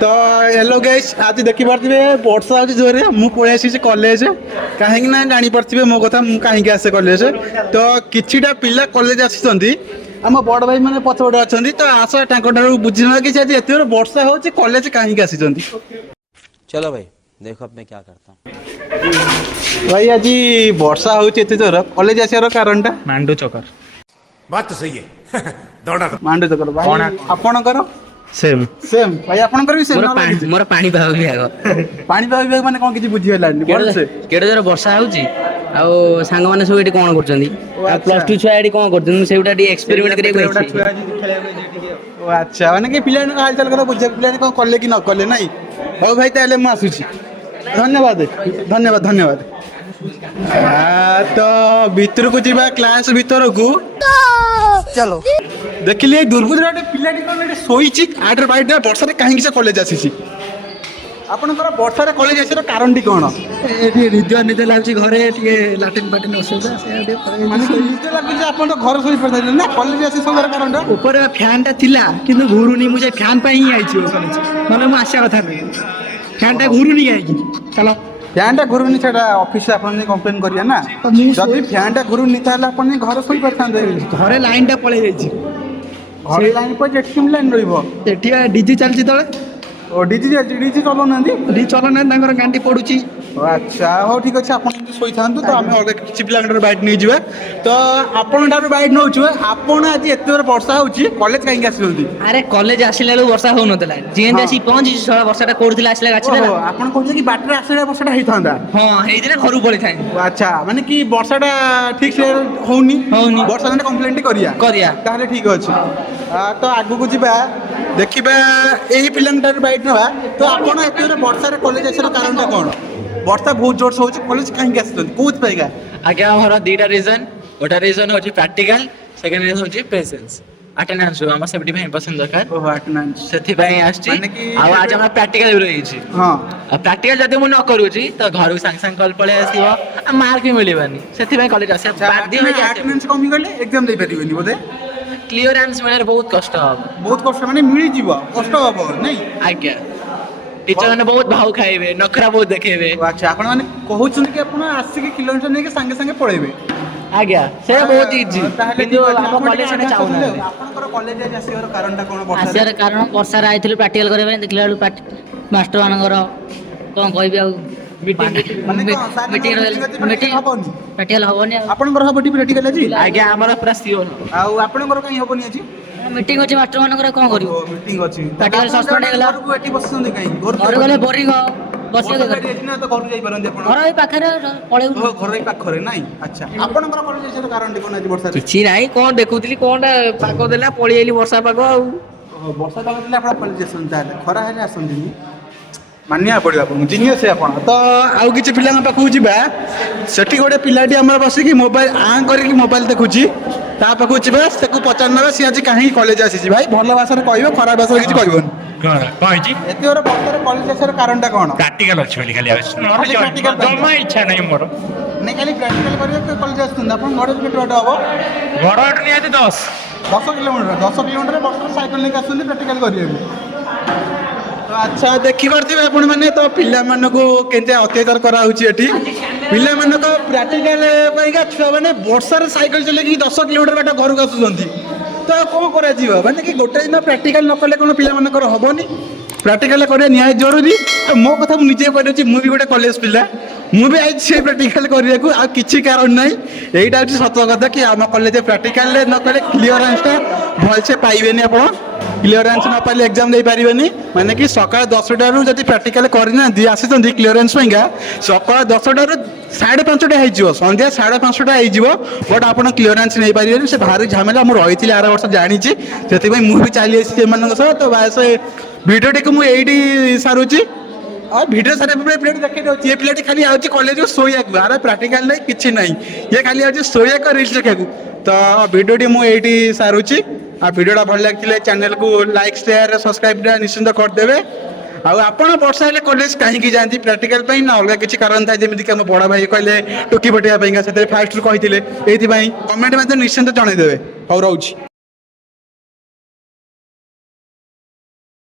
तो hello guys आज देखि पार्थिबे वर्षा होची जोरे मु पळे आसी कॉलेज काहे ना जानि पार्थिबे मो कथा मु काहे आसे कॉलेज तो किछिटा पिला कॉलेज आसीचंदी आम बड़ भाई माने पछबडे अछंदी तो आशा टांकोटारू बुझिना कि आज एते वर्षा होची कॉलेज काहे आसीचंदी। चलो भाई देखो अब मैं क्या करता हूँ। भाई आज वर्षा होची एते जोर कॉलेज आसीर कारणटा मांडू चकर बात तो सही है दौड़ा मांडू चकर भाई आपणकर सेम सेम भाई आपणकर भी सेम मोर पानी पाग विभाग पानी विभाग माने कोन किछि बुझि हेलानी भलसे केडे जरा वर्षा होउची आउ सांग माने सब एठी कोन करचंदी आ प्लस 2 छुआ एठी कोन करचंदी सेउटा डी एक्सपेरिमेंट करिए गइछि। ओ अच्छा माने कि पिलाने हाल चाल करा बुझे पिलाने कोन करले कि न करले नाही हो भाई ताले म आसुची धन्यवाद धन्यवाद धन्यवाद। तो भीतर को जीवा क्लास भीतर को चलो देखिले दुर्बुद्रा पिलाटी कोन सोईची आडर बाइट वर्षा रे काहे कि कॉलेज आसीची आपनकर वर्षा रे कॉलेज आसीर कारण टी कोन एटी निद्रा निद्रा लागछि घरे टिके लाटिन पाटिन असुविधा से टिके माने निद्रा लागछि आपन तो घर सोई पड़थाय ना कॉलेज आसी सबरा कारण टा ऊपर फैन टा थिला किंतु घुरुनी मुझे फैन पे ही आइछि कॉलेज माने मु आशा कथा नै फैन टा घुरुनी आइछि चलो फैन टा घुरुनी छडा ऑफिस आपन कंप्लेन करिया ना जदी फैन टा घुरुनी ताले आपन घर सोई पड़थांदे घरे लाइन टा पळे जाइछि घरे लाइन पर जेटिम लाइन रहिबो एठी डीजी चलछि तळे ओ डीजी चलो नांदी डी चलो ना तांगर गांडी पडुछि। अच्छा हो ठीक अच्छे आपन सोई थांतु तो आमे अलग किछि पिलांडर बाइट नै जिवे तो आपन डार बाइट नौछु आपन आज एते वर्षा होछि कॉलेज काहे आसिलंदी अरे कॉलेज आसिला लो वर्षा हो नतला जेन आसी पहुंची सळा वर्षाटा कोडथिला आसिला गाछि ना आपन कहले कि बाटरे आसिला वर्षाटा हेइ थांदा हां हेइ दिना घरु पळि थाइ। अच्छा माने कि वर्षाटा ठीक से होउनी वर्षा ने कंप्लेंट करिया ताहले ठीक अछि तो आगु को जिबा देखिबा एही पिलांडर बाइट नबा तो आपन एते वर्षा रे कॉलेज आसिला कारणटा कोन वर्षा बहुत जोर से होची कॉलेज काहे आसिलंदी कोथ पाएगा आगे हमरा दीटा रीजन ओटा रीजन होची प्रैक्टिकल सेकंड रीजन होची प्रेजेंस अटेंडेंस हम 75% दरकार ओहो अटेंडेंस सेथि पई आछी आ आज हमरा प्रैक्टिकल भी रही हां प्रैक्टिकल जदि मु न करूची तो घर को संग संग कॉल पळे आसीबो आ मार्क भी मिलिबानी सेथि पई कॉलेज आसे बाध्य होई अटेंडेंस कमी गले एग्जाम दे परिबनी बोले क्लियरेंस माने बहुत कष्ट हबो बहुत कष्ट माने मिली जीव कष्ट हबो नै आज्ञा टीचर माने बहुत भाव खाइबे नखरा बहुत देखेबे। अच्छा आपण माने कहउछन कि आपण आसी के किलोमीटर नै के संगे संगे पळेबे आज्ञा से बहुत इजी किंतु हम कॉलेज ने चाहू ना आपनकर कॉलेज आज आसीर कारणटा कोन वर्षा आसियार कारण वर्षा रे आइथिलु प्रैक्टिकल करे देखला मास्टर मानकर कोन कहबी आ मीटिंग हबनी प्रैक्टिकल हबनी आपनकर हबटी प्रैक्टिकल अछि आज्ञा हमरा पूरा सियोर आ आपनकर कहीं हबनी अछि मीटिंग अछि मास्टर मानकर कोन करियो मीटिंग अछि प्रैक्टिकल सस्पेंड हेगला को एठी बससंदी कहीं घर गले बोरिंग बसिया ना तो घर जाई परंदी आपण घर ए पाखरे पळे घर ए पाखरे नाही अच्छा आपनकर कॉलेज आसीर कारण कोन आज वर्षा किछि नाही कोन देखुतली कोनटा पाको देला पळी आइली वर्षा पाको आ वर्षा पाको देला आपण कॉलेज आसन ताले खरा हेले आसंदी मानिया पड़ो आपन जीनियस है आपन तो आउ किछि पिला पाखु जिबा सेठी गोटे पिलाटी हमर बसी कि मोबाइल आं करी कि मोबाइल देखुची ता पाखु जिबा ताकू पचारनबा सी आज काहे कॉलेज आसी भाई भलो भाषा रे कहबो खराब भाषा रे किछि कहबोन कहिछि एते और बर्षा कॉलेज आसर कारणटा कोन प्रैक्टिकल अछि बोली खाली आस नर जमा इच्छा नै मोर नै खाली प्रैक्टिकल करियो कॉलेज आस्तुन आपन घर केट वाट हबो घर नियाति 10 किलोमीटर बस साइकिल लेके आसुन प्रैक्टिकल करियो तो अच्छा देखि पारथिबे आपण माने तो पिला माने को केते अत्याचार करा होची एठी पिला माने को प्रैक्टिकल पाइका छुआ माने वर्षा रे साइकिल चले कि 10 किलोमीटर बाट घर को आसुचंती तो कोन करा जीव माने कि गोटे दिन प्रैक्टिकल न करले कोन पिला माने कर हबोनी प्रैक्टिकल करे न्याय जरूरी तो मो कथा मु निजे कहदोची मु भी गोटे कॉलेज पिला मु भी आज से प्रैक्टिकल करिया को आ किछि कारण नै एइटा होची सत्य कथा कि हम कॉलेज प्रैक्टिकल न करे क्लियरेंस ता भल से पाइबेनी आपण क्लियरेंस न पाइले एग्जाम दे पारिबेनी माने कि सकाळ 10टा रु जति प्रैक्टिकल करिना दि आसीतंदी क्लियरेंस पैगा सकाळ 10टा रु 5:30 होई जिवो संध्या 5:30 होई जिवो बट आपण क्लियरेंस नै पारिबेनी से भारी झमेला मु रहिथिले आरा वर्ष जानि छि सेति पई मु भी चाली आसी मानक सह तो बास वीडियो टेक मु एडी सारुची और वीडियो सारे प्लेट देखे दो ये प्लेट खाली आउची कॉलेज सोया को अरे प्रैक्टिकल नै किछि नै ये खाली आउची सोया को रील्स देखा तो वीडियो टी मु एडी सारुची आ वीडियोटा भल लागथिले चैनल को लाइक शेयर सब्सक्राइब निश्चित कर देबे आपण वर्षा हेले कॉलेज कहीं जाती प्रैक्टिकल ना अलग किसी कारण था जमीक आम बड़ भाई कहले टोकी पटेगा से फास्ट कही कमेंट निश्चिंत जनईदेवे। हौ रोच।